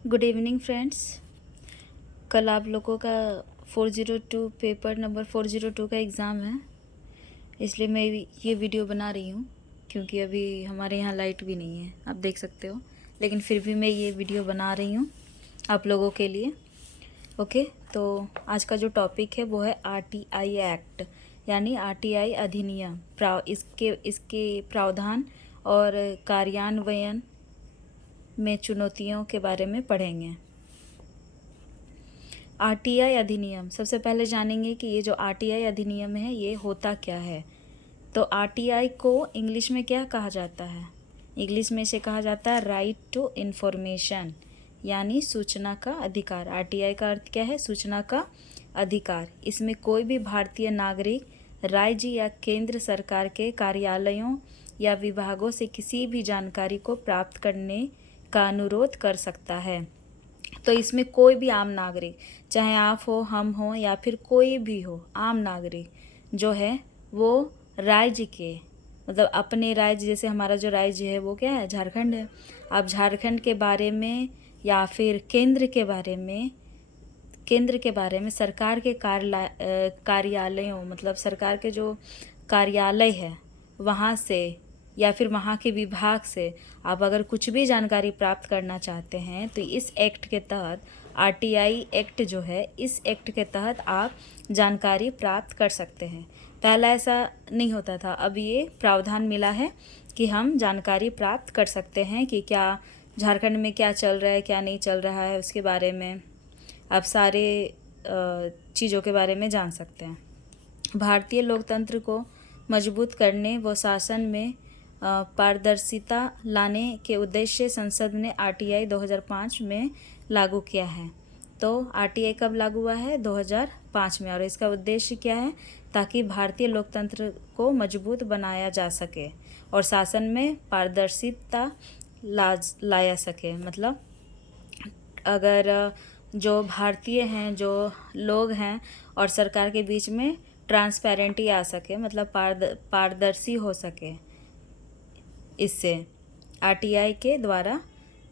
Good evening friends. कल आप लोगों का 402 पेपर नंबर 402 का एग्ज़ाम है, इसलिए मैं ये वीडियो बना रही हूँ क्योंकि अभी हमारे यहाँ लाइट भी नहीं है, आप देख सकते हो। लेकिन फिर भी मैं ये वीडियो बना रही हूँ आप लोगों के लिए। ओके, तो आज का जो टॉपिक है वो है आरटीआई एक्ट, यानी आरटीआई अधिनियम। इसके प्रावधान और कार्यान्वयन में चुनौतियों के बारे में पढ़ेंगे। आरटीआई अधिनियम, सबसे पहले जानेंगे कि ये जो आरटीआई अधिनियम है ये होता क्या है। तो आरटीआई को इंग्लिश में क्या कहा जाता है? इंग्लिश में इसे कहा जाता है राइट टू इन्फॉर्मेशन, यानी सूचना का अधिकार। आरटीआई का अर्थ क्या है? सूचना का अधिकार। इसमें कोई भी भारतीय नागरिक राज्य या केंद्र सरकार के कार्यालयों या विभागों से किसी भी जानकारी को प्राप्त करने का अनुरोध कर सकता है। तो इसमें कोई भी आम नागरिक, चाहे आप हो, हम हो, या फिर कोई भी हो, आम नागरिक जो है वो राज्य के, मतलब अपने राज्य, जैसे हमारा जो राज्य है वो क्या है? झारखंड है। आप झारखंड के बारे में या फिर केंद्र के बारे में सरकार के कार्यालयों, मतलब सरकार के जो कार्यालय है वहाँ से या फिर वहाँ के विभाग से आप अगर कुछ भी जानकारी प्राप्त करना चाहते हैं तो इस एक्ट के तहत, आरटीआई एक्ट जो है, इस एक्ट के तहत आप जानकारी प्राप्त कर सकते हैं। पहला ऐसा नहीं होता था, अब ये प्रावधान मिला है कि हम जानकारी प्राप्त कर सकते हैं कि क्या झारखंड में क्या चल रहा है, क्या नहीं चल रहा है, उसके बारे में आप सारे चीज़ों के बारे में जान सकते हैं। भारतीय लोकतंत्र को मजबूत करने व शासन में पारदर्शिता लाने के उद्देश्य से संसद ने आरटीआई 2005 में लागू किया है। तो आरटीआई कब लागू हुआ है? 2005 में। और इसका उद्देश्य क्या है? ताकि भारतीय लोकतंत्र को मजबूत बनाया जा सके और शासन में पारदर्शिता लाया सके। मतलब अगर जो भारतीय हैं, जो लोग हैं, और सरकार के बीच में ट्रांसपेरेंटी आ सके, मतलब पारदर्शी हो सके। इससे आरटीआई के द्वारा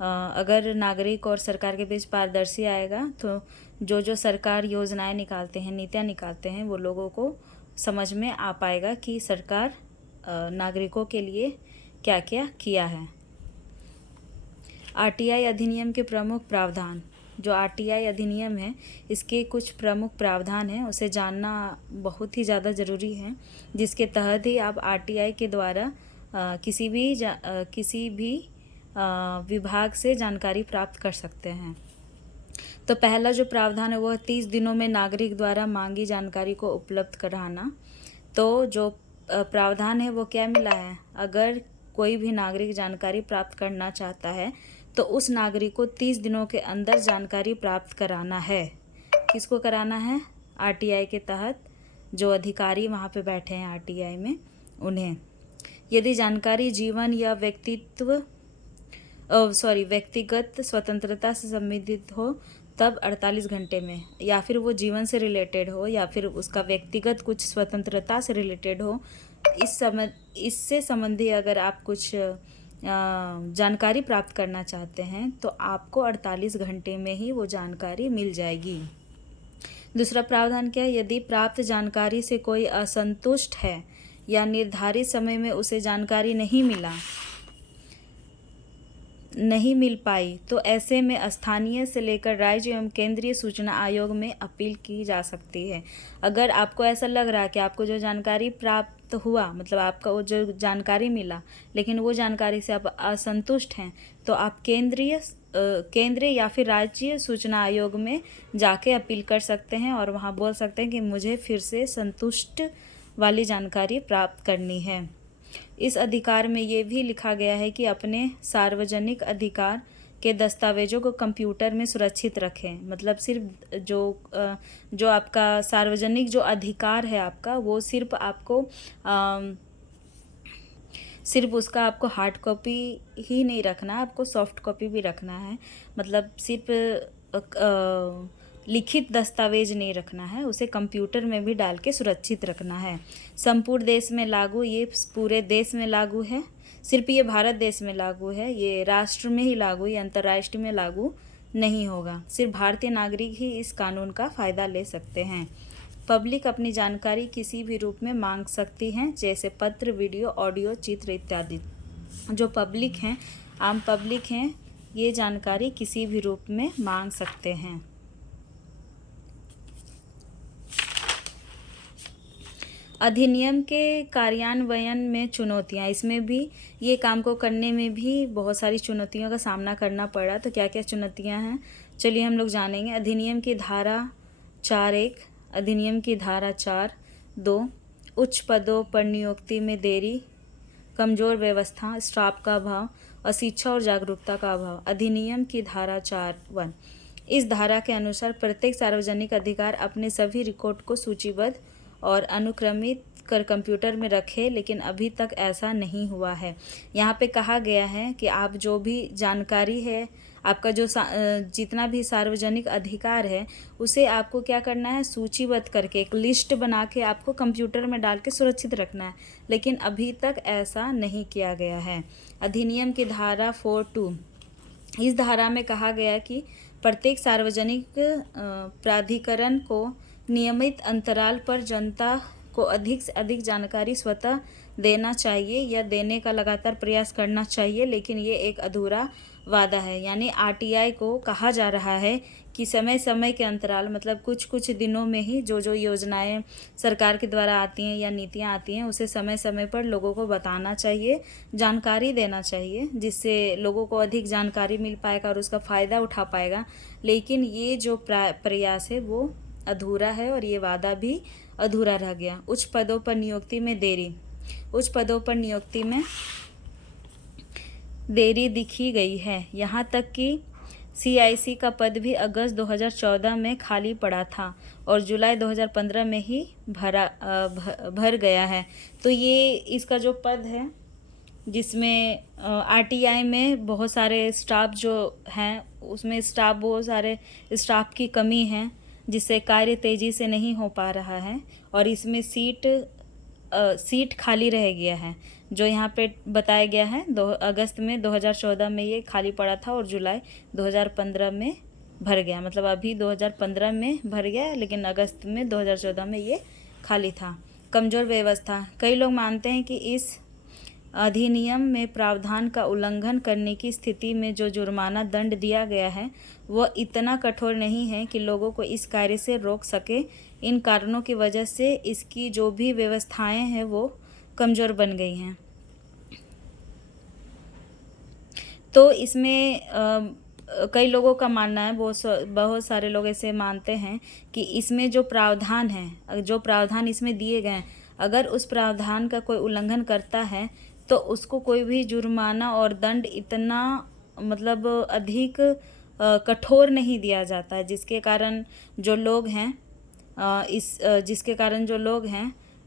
अगर नागरिक और सरकार के बीच पारदर्शी आएगा तो जो सरकार योजनाएं निकालते हैं, नीतियाँ निकालते हैं, वो लोगों को समझ में आ पाएगा कि सरकार नागरिकों के लिए क्या क्या किया है। आरटीआई अधिनियम के प्रमुख प्रावधान। जो आरटीआई अधिनियम है इसके कुछ प्रमुख प्रावधान हैं, उसे जानना बहुत ही ज़्यादा ज़रूरी है, जिसके तहत ही आप आरटीआई के द्वारा किसी भी विभाग से जानकारी प्राप्त कर सकते हैं। तो पहला जो प्रावधान है वह 30 दिनों में नागरिक द्वारा मांगी जानकारी को उपलब्ध कराना। तो जो प्रावधान है वो क्या मिला है? अगर कोई भी नागरिक जानकारी प्राप्त करना चाहता है तो उस नागरिक को 30 दिनों के अंदर जानकारी प्राप्त कराना है। किसको कराना है? आरटीआई के तहत जो अधिकारी वहाँ पे बैठे हैं आरटीआई में, उन्हें। यदि जानकारी जीवन या व्यक्तिगत स्वतंत्रता से संबंधित हो तब 48 घंटे में, या फिर वो जीवन से रिलेटेड हो या फिर उसका व्यक्तिगत कुछ स्वतंत्रता से रिलेटेड हो, इससे संबंधी अगर आप कुछ जानकारी प्राप्त करना चाहते हैं तो आपको 48 घंटे में ही वो जानकारी मिल जाएगी। दूसरा प्रावधान क्या है? यदि प्राप्त जानकारी से कोई असंतुष्ट है या निर्धारित समय में उसे जानकारी नहीं मिल पाई तो ऐसे में स्थानीय से लेकर राज्य एवं केंद्रीय सूचना आयोग में अपील की जा सकती है। अगर आपको ऐसा लग रहा है कि आपको जो जानकारी प्राप्त हुआ, मतलब आपका वो जो जानकारी मिला, लेकिन वो जानकारी से आप असंतुष्ट हैं, तो आप केंद्रीय या फिर राज्य सूचना आयोग में जाके अपील कर सकते हैं और वहाँ बोल सकते हैं कि मुझे फिर से संतुष्ट वाली जानकारी प्राप्त करनी है। इस अधिकार में ये भी लिखा गया है कि अपने सार्वजनिक अधिकार के दस्तावेजों को कंप्यूटर में सुरक्षित रखें। मतलब सिर्फ जो आपका सार्वजनिक जो अधिकार है आपका, वो सिर्फ उसका आपको हार्ड कॉपी ही नहीं रखना, आपको सॉफ्ट कॉपी भी रखना है। मतलब सिर्फ लिखित दस्तावेज नहीं रखना है, उसे कंप्यूटर में भी डाल के सुरक्षित रखना है। संपूर्ण देश में लागू, ये पूरे देश में लागू है, सिर्फ ये भारत देश में लागू है, ये राष्ट्र में ही लागू, ये अंतर्राष्ट्रीय में लागू नहीं होगा। सिर्फ भारतीय नागरिक ही इस कानून का फ़ायदा ले सकते हैं। पब्लिक अपनी जानकारी किसी भी रूप में मांग सकती हैं, जैसे पत्र, वीडियो, ऑडियो, चित्र इत्यादि। जो पब्लिक हैं, आम पब्लिक हैं, ये जानकारी किसी भी रूप में मांग सकते हैं। अधिनियम के कार्यान्वयन में चुनौतियाँ, इसमें भी ये काम को करने में भी बहुत सारी चुनौतियों का सामना करना पड़ा। तो क्या क्या चुनौतियाँ हैं, चलिए हम लोग जानेंगे। अधिनियम की धारा 4(1), अधिनियम की धारा 4(2), उच्च पदों पर नियुक्ति में देरी, कमज़ोर व्यवस्था, स्टाफ का अभाव और शिक्षा और जागरूकता का अभाव। अधिनियम की धारा 4(1), इस धारा के अनुसार प्रत्येक सार्वजनिक अधिकार अपने सभी रिकॉर्ड को सूचीबद्ध और अनुक्रमित कर कंप्यूटर में रखे, लेकिन अभी तक ऐसा नहीं हुआ है। यहाँ पे कहा गया है कि आप जो भी जानकारी है, आपका जो जितना भी सार्वजनिक अधिकार है, उसे आपको क्या करना है, सूचीबद्ध करके एक लिस्ट बना के आपको कंप्यूटर में डाल के सुरक्षित रखना है, लेकिन अभी तक ऐसा नहीं किया गया है। अधिनियम की धारा 4(2), इस धारा में कहा गया कि प्रत्येक सार्वजनिक प्राधिकरण को नियमित अंतराल पर जनता को अधिक से अधिक जानकारी स्वतः देना चाहिए या देने का लगातार प्रयास करना चाहिए, लेकिन ये एक अधूरा वादा है। यानी आरटीआई को कहा जा रहा है कि समय समय के अंतराल, मतलब कुछ कुछ दिनों में ही जो जो योजनाएं सरकार के द्वारा आती हैं या नीतियां आती हैं, उसे समय समय पर लोगों को बताना चाहिए, जानकारी देना चाहिए, जिससे लोगों को अधिक जानकारी मिल पाएगा और उसका फ़ायदा उठा पाएगा। लेकिन ये जो प्रयास है वो अधूरा है और ये वादा भी अधूरा रह गया। उच्च पदों पर नियुक्ति में देरी, उच्च पदों पर नियुक्ति में देरी दिखी गई है। यहाँ तक कि CIC का पद भी अगस्त 2014 में खाली पड़ा था और जुलाई 2015 में ही भर गया है। तो ये इसका जो पद है, जिसमें RTI में बहुत सारे स्टाफ जो हैं, उसमें बहुत सारे स्टाफ की कमी है, जिससे कार्य तेज़ी से नहीं हो पा रहा है और इसमें सीट खाली रह गया है। जो यहाँ पे बताया गया है, अगस्त में 2014 में ये खाली पड़ा था और जुलाई 2015 में भर गया। मतलब अभी 2015 में भर गया, लेकिन अगस्त में 2014 में ये खाली था। कमज़ोर व्यवस्था, कई लोग मानते हैं कि इस अधिनियम में प्रावधान का उल्लंघन करने की स्थिति में जो जुर्माना दंड दिया गया है वह इतना कठोर नहीं है कि लोगों को इस कार्य से रोक सके। इन कारणों की वजह से इसकी जो भी व्यवस्थाएं हैं वो कमज़ोर बन गई हैं। तो इसमें कई लोगों का मानना है, बहुत सारे लोग ऐसे मानते हैं कि इसमें जो प्रावधान है, जो प्रावधान इसमें दिए गए हैं, अगर उस प्रावधान का कोई उल्लंघन करता है तो उसको कोई भी जुर्माना और दंड इतना मतलब अधिक कठोर नहीं दिया जाता है, जिसके कारण जो लोग हैं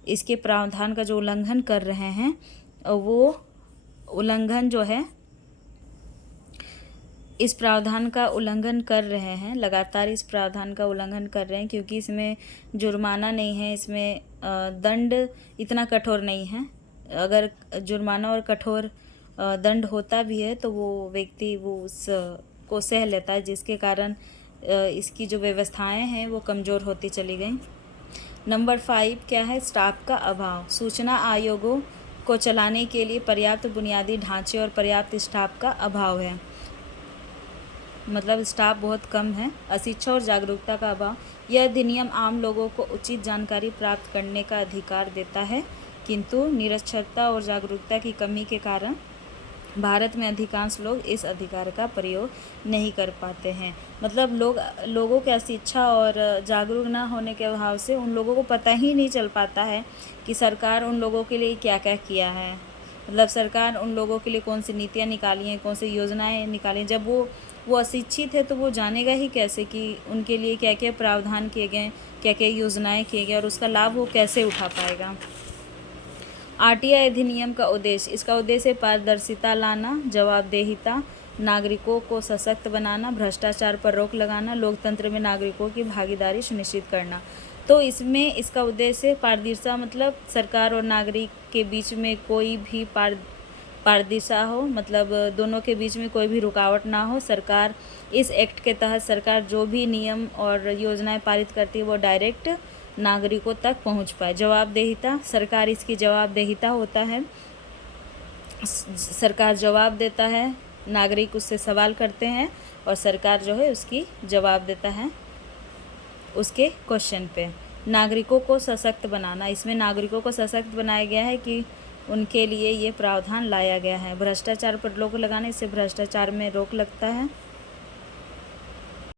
इसके प्रावधान का जो उल्लंघन कर रहे हैं, वो उल्लंघन जो है इस प्रावधान का उल्लंघन कर रहे हैं, लगातार इस प्रावधान का उल्लंघन कर रहे हैं, क्योंकि इसमें जुर्माना नहीं है, इसमें दंड इतना कठोर नहीं है। अगर जुर्माना और कठोर दंड होता भी है तो वो व्यक्ति वो उसको सह लेता है, जिसके कारण इसकी जो व्यवस्थाएं हैं वो कमज़ोर होती चली गई। नंबर 5 क्या है, स्टाफ का अभाव। सूचना आयोगों को चलाने के लिए पर्याप्त बुनियादी ढांचे और पर्याप्त स्टाफ का अभाव है, मतलब स्टाफ बहुत कम है। अशिक्षा और जागरूकता का अभाव, यह अधिनियम आम लोगों को उचित जानकारी प्राप्त करने का अधिकार देता है, किंतु निरक्षरता और जागरूकता की कमी के कारण भारत में अधिकांश लोग इस अधिकार का प्रयोग नहीं कर पाते हैं। मतलब लोगों की अशिक्षा और जागरूक ना होने के अभाव से उन लोगों को पता ही नहीं चल पाता है कि सरकार उन लोगों के लिए क्या क्या किया है। मतलब सरकार उन लोगों के लिए कौन सी नीतियाँ निकाली हैं, कौन सी योजनाएं निकाली हैं। जब वो अशिक्षित है तो वो जानेगा ही कैसे कि उनके लिए क्या क्या प्रावधान किए गए, क्या क्या योजनाएं किए गए और उसका लाभ वो कैसे उठा पाएगा। RTI अधिनियम का उद्देश्य, इसका उद्देश्य पारदर्शिता लाना, जवाबदेहिता, नागरिकों को सशक्त बनाना, भ्रष्टाचार पर रोक लगाना, लोकतंत्र में नागरिकों की भागीदारी सुनिश्चित करना। तो इसमें इसका उद्देश्य पारदर्शिता, मतलब सरकार और नागरिक के बीच में कोई भी पारदर्शिता हो, मतलब दोनों के बीच में कोई भी रुकावट ना हो। सरकार इस एक्ट के तहत सरकार जो भी नियम और योजनाएं पारित करती है वो डायरेक्ट नागरिकों तक पहुंच पाए। जवाबदेहिता, सरकार इसकी जवाबदेहिता होता है। सरकार जवाब देता है, नागरिक उससे सवाल करते हैं और सरकार जो है उसकी जवाब देता है उसके क्वेश्चन पे। नागरिकों को सशक्त बनाना, इसमें नागरिकों को सशक्त बनाया गया है कि उनके लिए ये प्रावधान लाया गया है। भ्रष्टाचार पर रोक लगाने से भ्रष्टाचार में रोक लगता है।